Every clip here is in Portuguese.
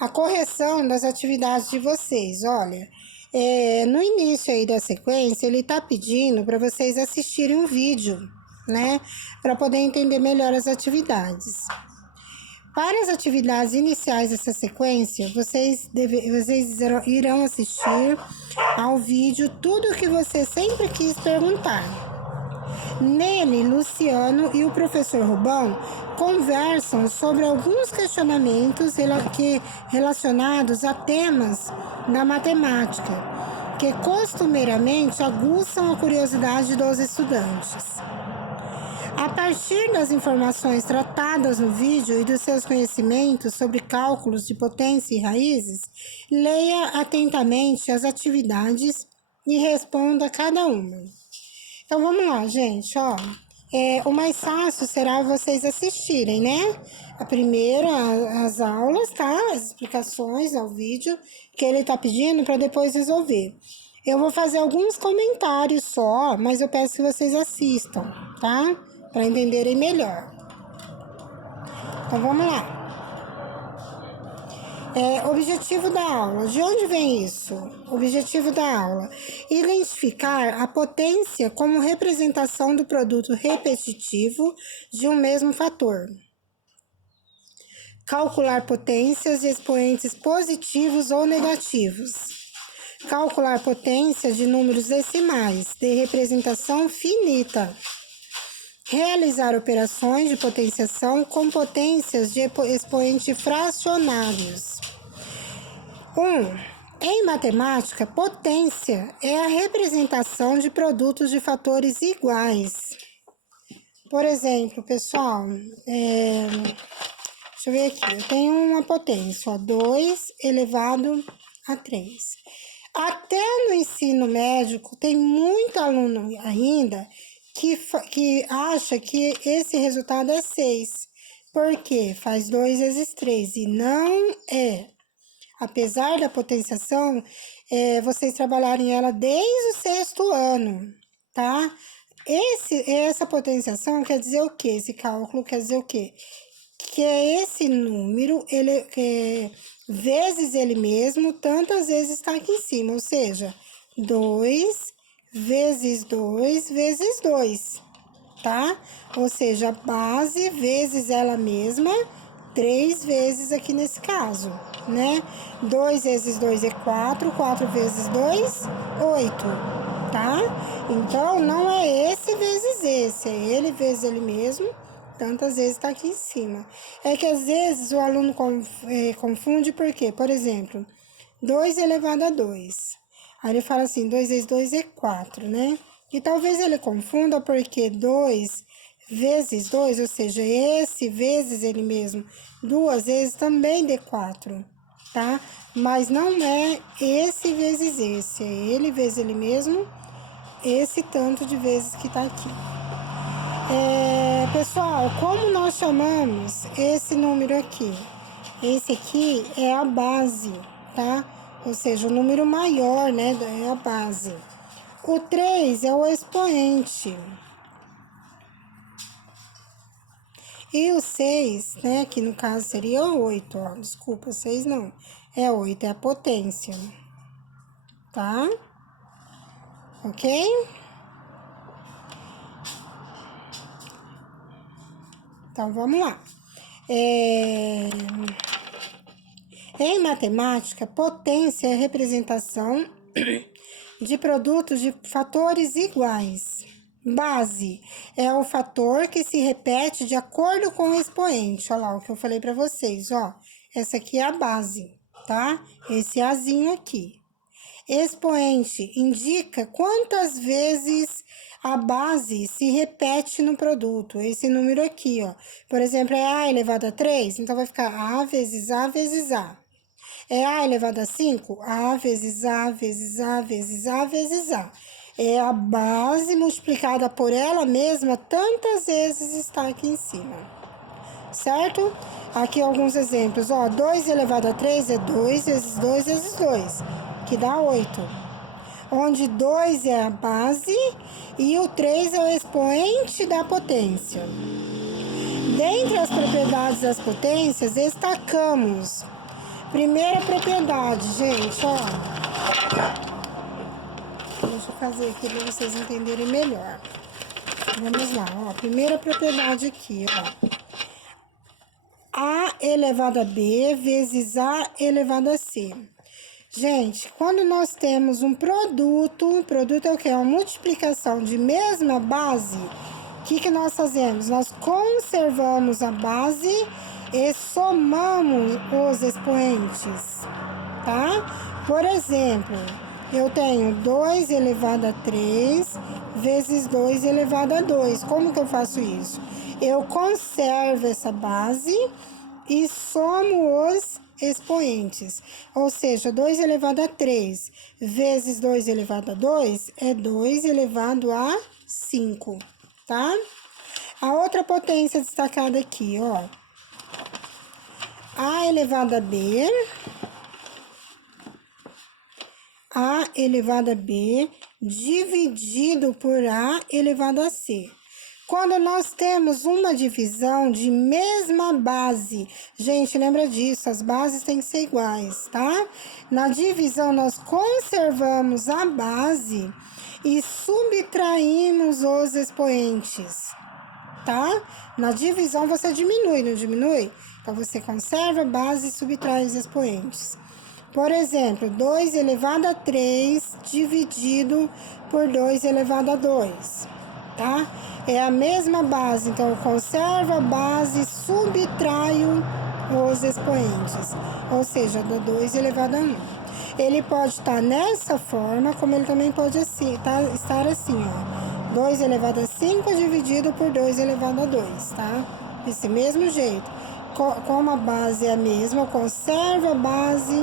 a correção das atividades de vocês. Olha, no início aí da sequência, ele está pedindo para vocês assistirem um vídeo, né? Para poder entender melhor as atividades. Para as atividades iniciais dessa sequência, vocês irão assistir ao vídeo tudo o que você sempre quis perguntar. Nele, Luciano e o professor Rubão conversam sobre alguns questionamentos relacionados a temas da matemática, que costumeiramente aguçam a curiosidade dos estudantes. A partir das informações tratadas no vídeo e dos seus conhecimentos sobre cálculos de potência e raízes, leia atentamente as atividades e responda a cada uma. Então, vamos lá, gente, ó. O mais fácil será vocês assistirem, né? Primeiro as aulas, tá? As explicações ao vídeo que ele tá pedindo para depois resolver. Eu vou fazer alguns comentários só, mas eu peço que vocês assistam, tá? Para entenderem melhor. Então, vamos lá. Objetivo da aula. De onde vem isso? Objetivo da aula. Identificar a potência como representação do produto repetitivo de um mesmo fator. Calcular potências de expoentes positivos ou negativos. Calcular potência de números decimais de representação finita. Realizar operações de potenciação com potências de expoente fracionários. 1. Em matemática, potência é a representação de produtos de fatores iguais. Por exemplo, pessoal, deixa eu ver aqui, eu tenho uma potência, ó, 2 elevado a 3. Até no ensino médico, tem muito aluno ainda que acha que esse resultado é 6. Por quê? Faz 2 vezes 3 e não é. Apesar da potenciação, vocês trabalharem ela desde o 6º ano, tá? Essa potenciação quer dizer o quê? Esse cálculo quer dizer o quê? Que é esse número, vezes ele mesmo, tantas vezes está aqui em cima, ou seja, 2 vezes 2 vezes 2, tá? Ou seja, a base vezes ela mesma, 3 vezes aqui nesse caso, né? 2 vezes 2 é 4, 4 vezes 2, 8, tá? Então, não é esse vezes esse, é ele vezes ele mesmo, tantas vezes tá aqui em cima. É que às vezes o aluno confunde porque, por exemplo, 2 elevado a 2. Aí ele fala assim, 2 vezes 2 é 4, né? E talvez ele confunda porque 2 vezes 2, ou seja, esse vezes ele mesmo, 2 vezes também dê 4, tá? Mas não é esse vezes esse, é ele vezes ele mesmo, esse tanto de vezes que tá aqui. Pessoal, como nós chamamos esse número aqui? Esse aqui é a base, tá? Ou seja, o número maior, né, é a base. O 3 é o expoente. E o 6, né, que no caso seria o 8, ó, desculpa, 6 não. É 8, é a potência. Tá? Ok? Então, vamos lá. Em matemática, potência é a representação de produtos de fatores iguais. Base é o fator que se repete de acordo com o expoente. Olha lá o que eu falei para vocês, ó. Essa aqui é a base, tá? Esse Azinho aqui. Expoente indica quantas vezes a base se repete no produto. Esse número aqui, ó. Por exemplo, é A elevado a 3, então vai ficar A vezes A vezes A. É A elevado a 5? A vezes A vezes A vezes A vezes A. É a base multiplicada por ela mesma, tantas vezes está aqui em cima. Certo? Aqui alguns exemplos, ó. 2 elevado a 3 é 2 vezes 2 vezes 2, que dá 8. Onde 2 é a base e o 3 é o expoente da potência. Dentre as propriedades das potências, destacamos Primeira propriedade, gente, ó. Deixa eu fazer aqui para vocês entenderem melhor. Vamos lá, ó. Primeira propriedade aqui, ó. A elevado a B vezes A elevado a C. Gente, quando nós temos um produto é o quê? Uma multiplicação de mesma base. O que nós fazemos? Nós conservamos a base e somamos os expoentes, tá? Por exemplo, eu tenho 2 elevado a 3 vezes 2 elevado a 2. Como que eu faço isso? Eu conservo essa base e somo os expoentes. Ou seja, 2 elevado a 3 vezes 2 elevado a 2 é 2 elevado a 5, tá? A outra potência destacada aqui, ó. A elevado a B. A elevado a B dividido por A elevado a C. Quando nós temos uma divisão de mesma base, gente, lembra disso, as bases têm que ser iguais, tá? Na divisão, nós conservamos a base e subtraímos os expoentes, tá? Na divisão, você diminui, não diminui? Então, você conserva a base e subtrai os expoentes. Por exemplo, 2 elevado a 3 dividido por 2 elevado a 2, tá? É a mesma base, então eu conservo a base e subtraio os expoentes, ou seja, do 2 elevado a 1. Ele pode estar nessa forma, como ele também pode assim, estar assim, ó. 2 elevado a 5 dividido por 2 elevado a 2, tá? Desse mesmo jeito. Como a base é a mesma, eu conservo a base,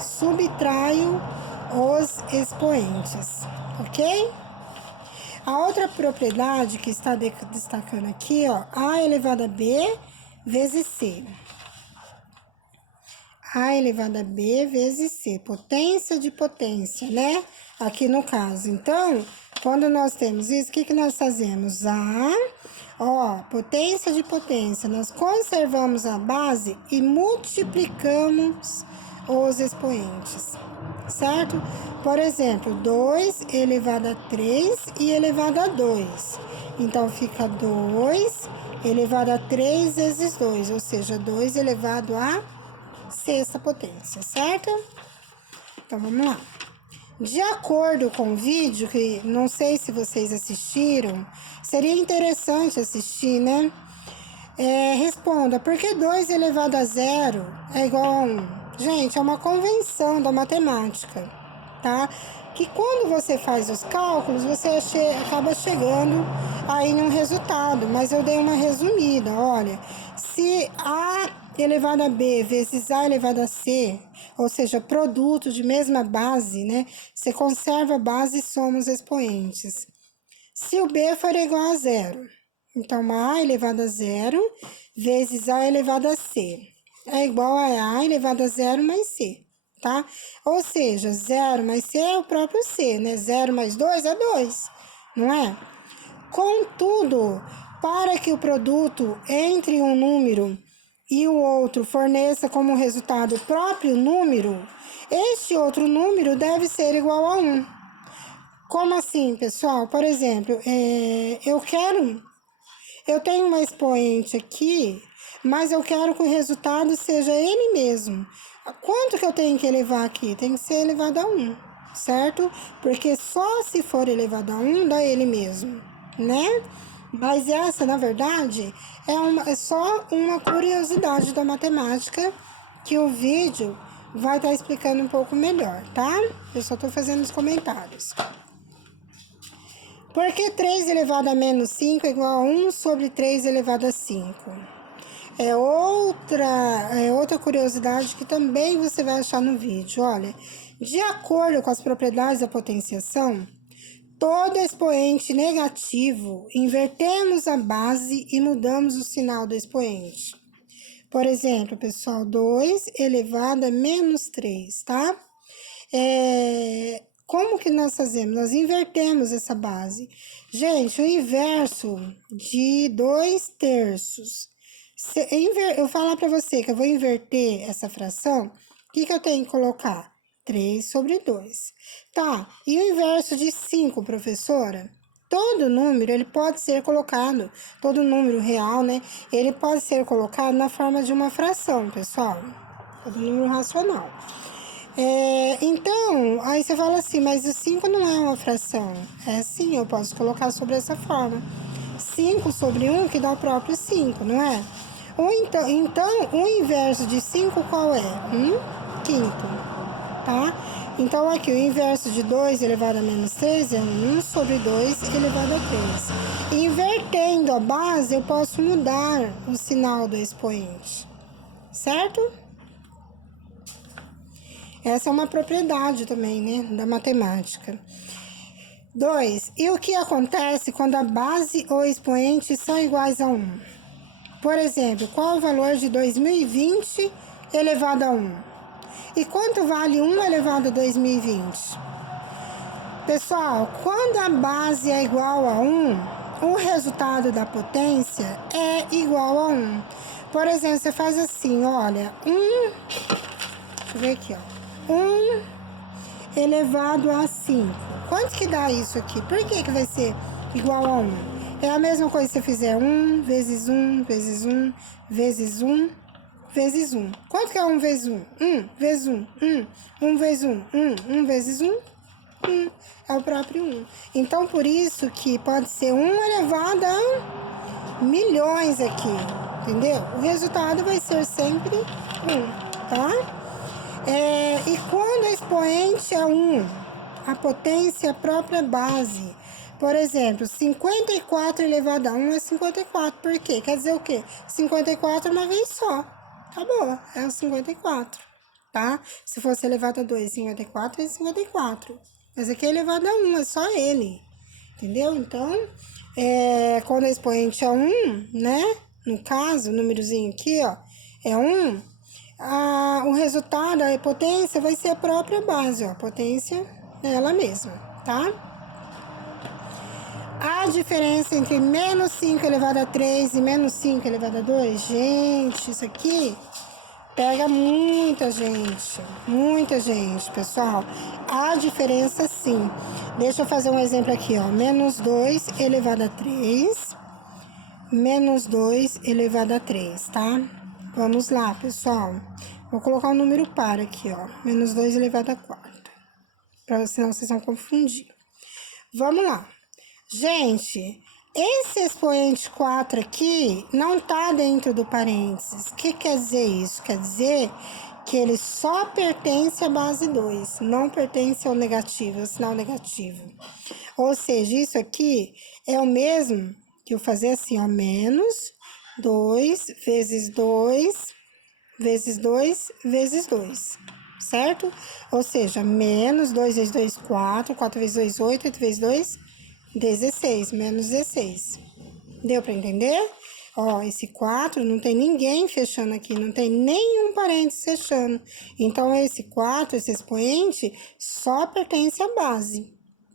subtraio os expoentes, ok? A outra propriedade que está destacando aqui, ó, A elevado a B vezes C. A elevado a B vezes C, potência de potência, né? Aqui no caso. Então, quando nós temos isso, o que nós fazemos? Potência de potência, nós conservamos a base e multiplicamos os expoentes, certo? Por exemplo, 2 elevado a 3 e elevado a 2. Então, fica 2 elevado a 3 vezes 2, ou seja, 2 elevado a sexta potência, certo? Então, vamos lá. De acordo com o vídeo, que não sei se vocês assistiram, seria interessante assistir, né? Responda, por que 2 elevado a 0 é igual a 1? Gente, é uma convenção da matemática, tá? Que quando você faz os cálculos, você acaba chegando aí em um resultado, mas eu dei uma resumida, olha. Se A elevado a B vezes A elevado a C, ou seja, produtos de mesma base, né? Você conserva a base e soma os expoentes. Se o B for igual a 0, então A elevado a 0 vezes A elevado a C é igual a A elevado a 0 mais C, tá? Ou seja, 0 mais C é o próprio C, né? 0 mais 2 é 2, não é? Contudo, para que o produto entre um número e o outro forneça como resultado o próprio número, este outro número deve ser igual a 1. Como assim, pessoal? Por exemplo, eu tenho uma expoente aqui, mas eu quero que o resultado seja ele mesmo. Quanto que eu tenho que elevar aqui? Tem que ser elevado a 1, certo? Porque só se for elevado a 1 dá ele mesmo, né? Mas essa, na verdade, é só uma curiosidade da matemática que o vídeo vai estar explicando um pouco melhor, tá? Eu só estou fazendo os comentários. Por que 3 elevado a menos 5 é igual a 1 sobre 3 elevado a 5? É outra curiosidade que também você vai achar no vídeo. Olha, de acordo com as propriedades da potenciação, todo expoente negativo, invertemos a base e mudamos o sinal do expoente. Por exemplo, pessoal, 2 elevado a menos 3, tá? Como que nós fazemos? Nós invertemos essa base. Gente, o inverso de 2 terços. Eu falar para você que eu vou inverter essa fração, O que eu tenho que colocar? 3 sobre 2. Tá, e o inverso de 5, professora? Todo número, ele pode ser colocado, todo número real, né? Ele pode ser colocado na forma de uma fração, pessoal. Todo número racional. Então, aí você fala assim, mas o 5 não é uma fração. É sim, eu posso colocar sobre essa forma. 5 sobre 1 que dá o próprio 5, não é? Ou então, o inverso de 5 qual é? 1/5, tá? Então, aqui, o inverso de 2 elevado a menos 3 é 1 sobre 2 elevado a 3. Invertendo a base, eu posso mudar o sinal do expoente, certo? Essa é uma propriedade também, né, da matemática. 2. E o que acontece quando a base ou expoente são iguais a 1? Por exemplo, qual o valor de 2020 elevado a 1? E quanto vale 1 elevado a 2020? Pessoal, quando a base é igual a 1, o resultado da potência é igual a 1. Por exemplo, você faz assim, olha, deixa eu ver aqui, ó. 1 elevado a 5. Quanto que dá isso aqui? Por que vai ser igual a 1? É a mesma coisa se você fizer 1 vezes 1 vezes 1 vezes 1 vezes 1. Quanto que é 1 vezes 1? 1 vezes 1, 1 vezes 1, 1 vezes 1, 1. É o próprio 1. Então, por isso que pode ser 1 elevado a milhões aqui, entendeu? O resultado vai ser sempre 1, tá? E quando o expoente é 1, a potência é a própria base. Por exemplo, 54 elevado a 1 é 54. Por quê? Quer dizer o quê? 54 uma vez só. Acabou, é o 54, tá? Se fosse elevado a 2, 54 é 54. Mas aqui é elevado a 1, é só ele. Entendeu? Então, quando o expoente é 1, né? No caso, o númerozinho aqui, ó, é 1. O resultado, a potência, vai ser a própria base, ó. A potência é ela mesma, tá? A diferença entre menos 5 elevado a 3 e menos 5 elevado a 2, gente, isso aqui pega muita gente, pessoal. A diferença, sim. Deixa eu fazer um exemplo aqui, ó. Menos 2 elevado a 3, menos 2 elevado a 3, tá? Vamos lá, pessoal. Vou colocar um número par aqui, ó. Menos 2 elevado a 4. Senão vocês vão confundir. Vamos lá. Gente, esse expoente 4 aqui não tá dentro do parênteses. O que quer dizer isso? Quer dizer que ele só pertence à base 2, não pertence ao negativo, ao sinal negativo. Ou seja, isso aqui é o mesmo que eu fazer assim, ó, menos 2 vezes 2 vezes 2 vezes 2, certo? Ou seja, menos 2 vezes 2, 4, 4 vezes 2, 8, 8 vezes 2, 16, menos 16. Deu para entender? Ó, esse 4 não tem ninguém fechando aqui, não tem nenhum parênteses fechando. Então, esse 4, esse expoente, só pertence à base,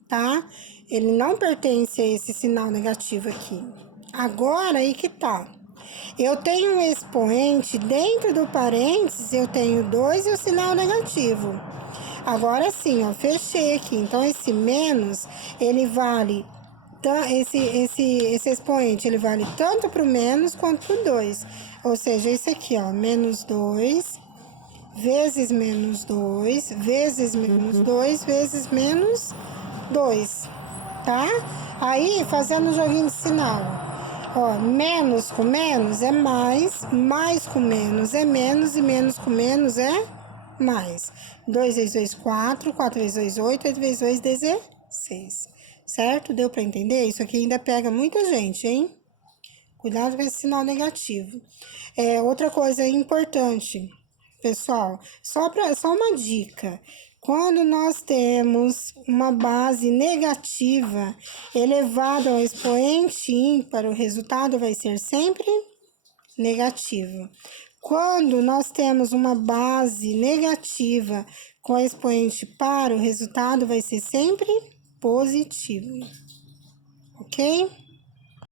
tá? Ele não pertence a esse sinal negativo aqui. Agora, aí que tá. Eu tenho um expoente, dentro do parênteses, eu tenho 2 e o sinal negativo. Agora sim, ó, fechei aqui. Então, esse menos, ele vale, esse expoente, ele vale tanto para o menos quanto para o 2. Ou seja, esse aqui, ó, menos 2, vezes menos 2, vezes menos 2, vezes menos 2, tá? Aí, fazendo o joguinho de sinal, ó, menos com menos é mais com menos é menos e menos com menos é mais. 2 vezes 2, 4, 4 vezes 2, 8, 8 vezes 2, 16. Certo? Deu para entender? Isso aqui ainda pega muita gente, hein? Cuidado com esse sinal negativo. Outra coisa importante, pessoal, só uma dica. Quando nós temos uma base negativa elevada ao expoente ímpar, o resultado vai ser sempre negativo. Quando nós temos uma base negativa com expoente par, o resultado vai ser sempre positivo. Ok?